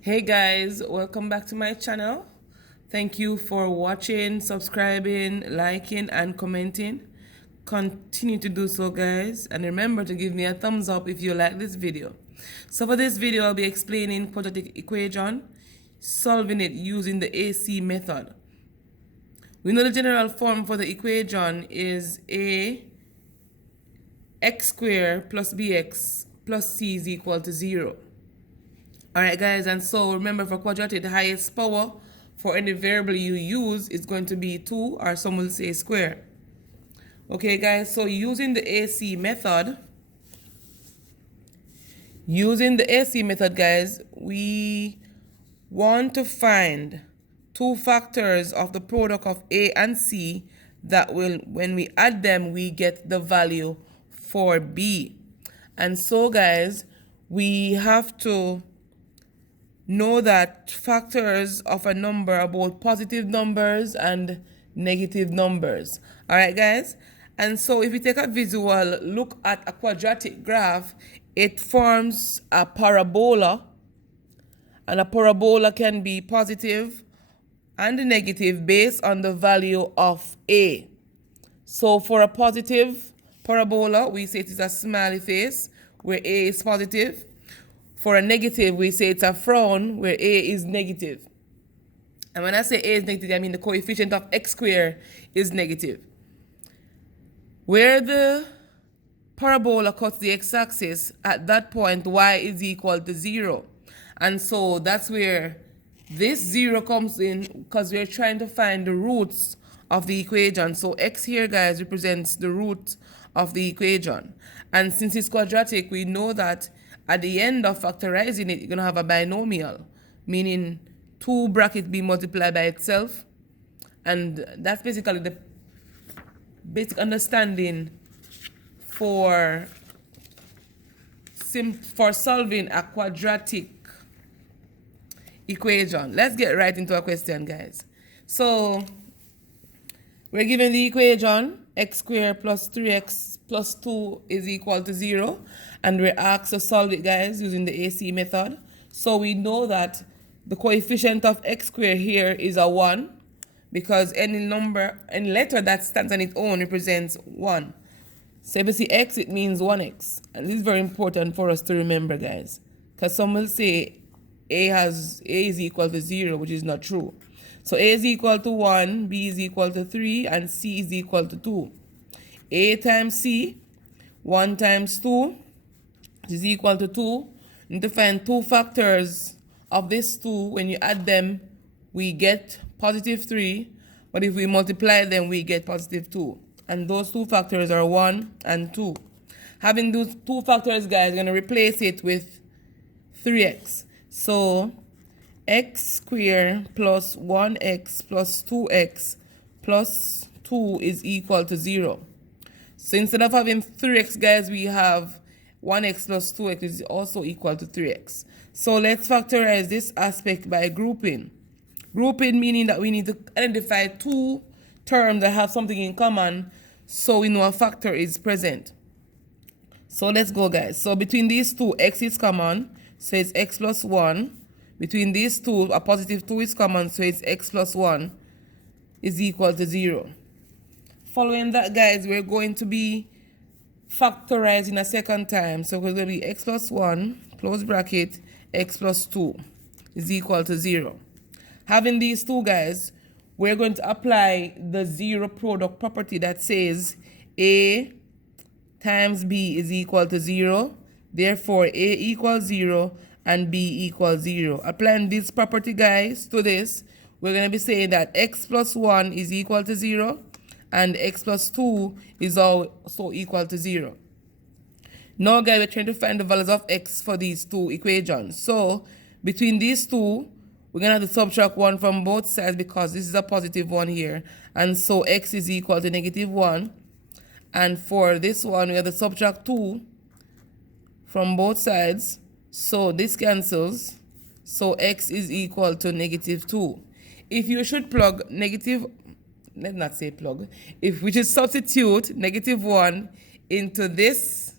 Hey guys, welcome back to my channel. Thank you for watching, subscribing, liking, and commenting. Continue to do so, guys, and remember to give me a thumbs up if you like this video. So for this video, I'll be explaining quadratic equation, solving it using the AC method. We know the general form for the equation is x squared plus bx plus c is equal to 0. Alright guys, and so remember, for quadratic, the highest power for any variable you use is going to be 2, or some will say square. Okay guys, so using the AC method, guys, we want to find two factors of the product of A and C that will, when we add them, we get the value for B. And so guys, we have to know that factors of a number are both positive numbers and negative numbers. Alright guys, and so if we take a visual look at a quadratic graph, it forms a parabola, and a parabola can be positive and negative based on the value of A. So for a positive parabola, we say it is a smiley face where A is positive. For a negative, we say it's a frown where A is negative. And when I say A is negative, I mean the coefficient of x squared is negative. Where the parabola cuts the x-axis, at that point y is equal to 0. And so that's where this 0 comes in, because we're trying to find the roots of the equation. So x here, guys, represents the root of the equation. And since it's quadratic, we know that at the end of factorizing it, you're going to have a binomial, meaning 2 brackets being multiplied by itself. And that's basically the basic understanding for solving a quadratic equation. Let's get right into a question, guys. So we're given the equation x squared plus 3x plus 2 is equal to 0, and we're asked to solve it, guys, using the AC method. So we know that the coefficient of x squared here is a 1, because any letter that stands on its own represents 1. So if you see x, it means 1x. And this is very important for us to remember, guys, because some will say A is equal to 0, which is not true. So A is equal to 1, B is equal to 3, and C is equal to 2. A times C, 1 times 2, is equal to 2. You need to find two factors of this 2. When you add them, we get positive 3. But if we multiply them, we get positive 2. And those two factors are 1 and 2. Having those two factors, guys, we're going to replace it with 3x. So x squared plus 1x plus 2x plus 2 is equal to 0. So instead of having 3x, guys, we have 1x plus 2x is also equal to 3x. So let's factorize this aspect by grouping. Grouping meaning that we need to identify two terms that have something in common so we know a factor is present. So let's go, guys. So between these two, x is common, so it's x plus 1. Between these two, a positive 2 is common, so it's x plus 1 is equal to 0. Following that, guys, we're going to be factorizing a second time. So we're going to be x plus 1, close bracket, x plus 2 is equal to 0. Having these two, guys, we're going to apply the zero product property that says A times B is equal to 0. Therefore, A equals 0 and B equals 0. Applying this property, guys, to this, we're going to be saying that x plus 1 is equal to 0 and x plus 2 is also equal to 0. Now, guys, we're trying to find the values of x for these two equations. So between these two, we're going to have to subtract 1 from both sides because this is a positive 1 here. And so x is equal to negative 1. And for this one, we have to subtract 2 from both sides. So this cancels. So x is equal to negative 2. If you should plug negative, let's not say plug, if we should substitute negative 1 into this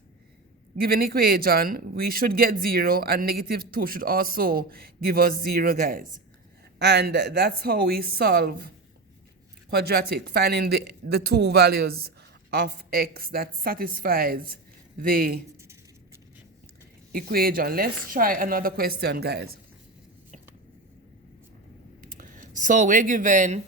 given equation, we should get 0, and negative 2 should also give us 0, guys. And that's how we solve quadratic, finding the two values of x that satisfies the equation. Let's try another question, guys. So we're given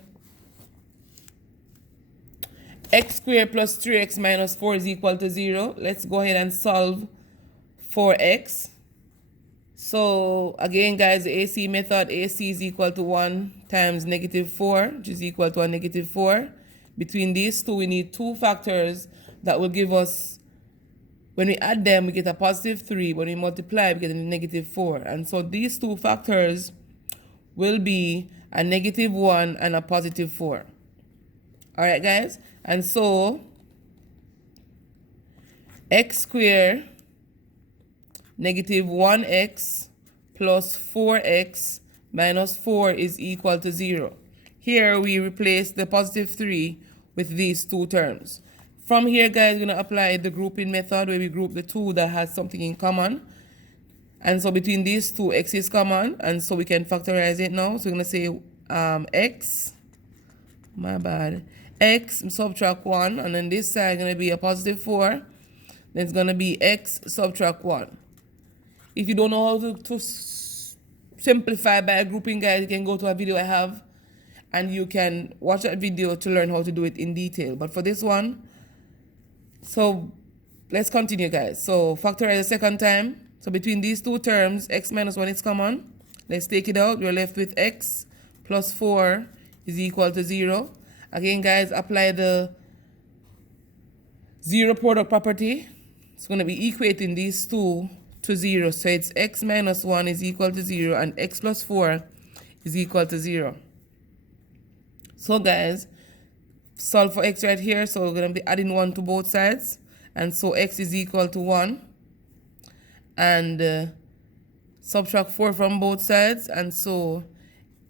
x squared plus 3x minus 4 is equal to 0. Let's go ahead and solve for x. So again, guys, the AC method, AC is equal to 1 times negative 4, which is equal to a negative 4. Between these two, we need two factors that will give us, when we add them, we get a positive 3. When we multiply, we get a negative 4. And so these two factors will be a negative 1 and a positive 4. All right, guys? And so x squared negative 1x plus 4x minus 4 is equal to 0. Here we replace the positive 3 with these two terms. From here, guys, we're going to apply the grouping method where we group the two that has something in common. And so between these two, x is common, and so we can factorize it now. So we're going to say x, x subtract 1, and then this side is going to be a positive 4. Then it's going to be x subtract 1. If you don't know how to simplify by grouping, guys, you can go to a video I have and you can watch that video to learn how to do it in detail. But for this one, so let's continue, guys. So factorize the second time. So between these two terms, x minus 1 is common. Let's take it out. We're left with x plus 4 is equal to 0. Again, guys, apply the zero product property. It's going to be equating these two to 0. So it's x minus 1 is equal to 0 and x plus 4 is equal to 0. So, guys, solve for x right here. So we're going to be adding 1 to both sides. And so x is equal to 1. And subtract 4 from both sides. And so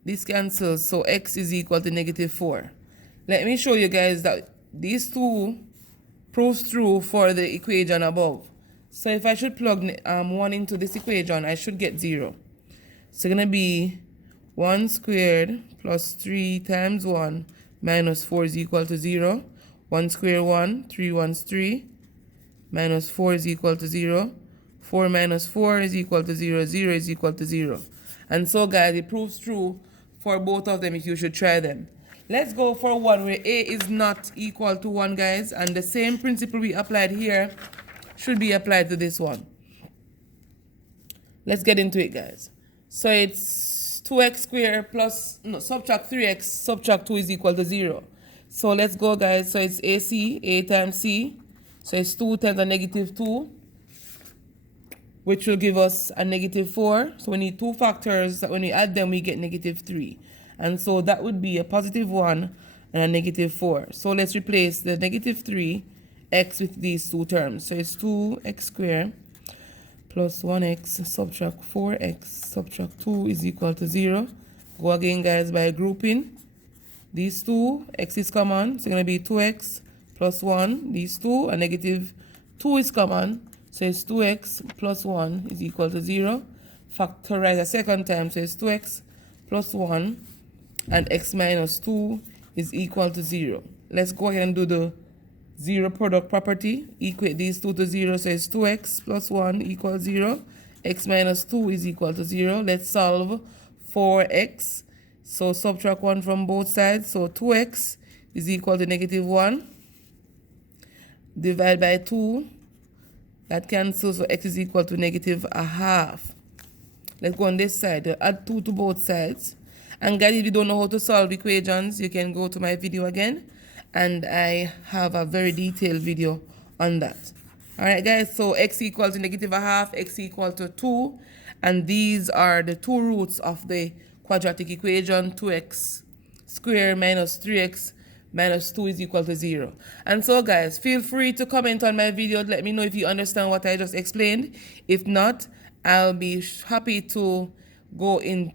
this cancels. So x is equal to negative 4. Let me show you guys that these two proves true for the equation above. So if I should plug 1 into this equation, I should get 0. So it's going to be 1 squared plus 3 times 1 minus 4 is equal to 0. 1 squared 1, 3 ones 3, minus 4 is equal to 0. 4 minus 4 is equal to 0. 0 is equal to 0. And so, guys, it proves true for both of them if you should try them. Let's go for one where a is not equal to 1, guys. And the same principle we applied here should be applied to this one. Let's get into it, guys. So it's 2x squared plus, subtract 3x, subtract 2 is equal to 0. So let's go, guys. So it's AC, a times c. So it's 2 times a negative 2, which will give us a negative 4. So we need two factors that when we add them, we get negative 3. And so that would be a positive 1 and a negative 4. So let's replace the negative 3 x with these two terms. So it's 2x squared plus 1x subtract 4x subtract 2 is equal to 0. Go again, guys, by grouping. These two, x is common. So it's going to be 2x plus 1. These two, a negative 2 is common. So it's 2x plus 1 is equal to 0. Factorize a second time. So it's 2x plus 1 and x minus 2 is equal to 0. Let's go ahead and do the zero product property. Equate these two to 0. So it's 2x plus 1 equals 0. X minus 2 is equal to 0. Let's solve for x. So subtract 1 from both sides. So 2x is equal to negative 1. Divide by 2. That cancels. So x is equal to negative a half. Let's go on this side. Add 2 to both sides. And guys, if you don't know how to solve equations, you can go to my video again. And I have a very detailed video on that. Alright, guys, so x equals to negative a half, x equal to 2. And these are the two roots of the quadratic equation. 2x squared minus 3x minus 2 is equal to 0. And so, guys, feel free to comment on my video. Let me know if you understand what I just explained. If not, I'll be happy to go into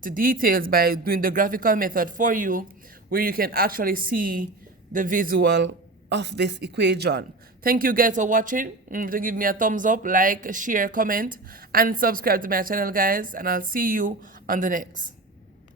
details by doing the graphical method for you, where you can actually see the visual of this equation. Thank you guys for watching. Remember to give me a thumbs up, like, share, comment, and subscribe to my channel, guys. And I'll see you on the next.